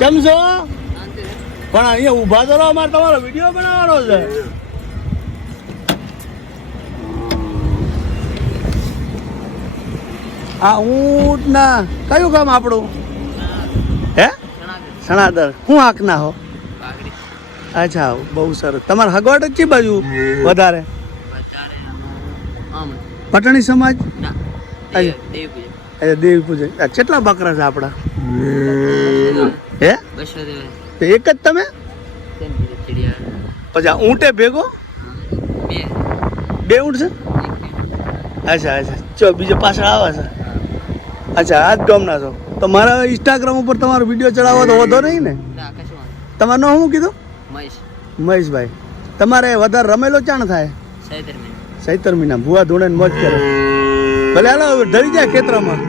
કેમ છો? પણ અહીંયા ઊભા તો રહો, અમારે તમારો વિડીયો બનાવવાનો છે. આ ઊંટ ના કયું કામ આપણું? હે સણાદર. શું આંખના હો? અચ્છા, બહુ સરસ. તમારે હગવટ જ છે બાજુ વધારે? પટણી સમાજ. અચ્છા, દેવી પૂજન. કેટલા બકરા છે આપડા? હે એક જ તમે? પછી ઊંટે ભેગો બે ઊંટ છે? અચ્છા અચ્છા, ચો બીજો પાછળ આવે છે. અચ્છા, આ જ ગામના છો તો મારા ઇન્સ્ટાગ્રામ ઉપર તમારો વિડીયો ચડાવો તો વધો નહીં ને? તમારું નામ શું કીધું? મહેશભાઈ. તમારે વધારે રમેલો ચાણ થાય? સૈતર મહિના ભૂવા ધોણે મોજ કરે. ભલે હાલો ઢળી જાય ખેતરમાં.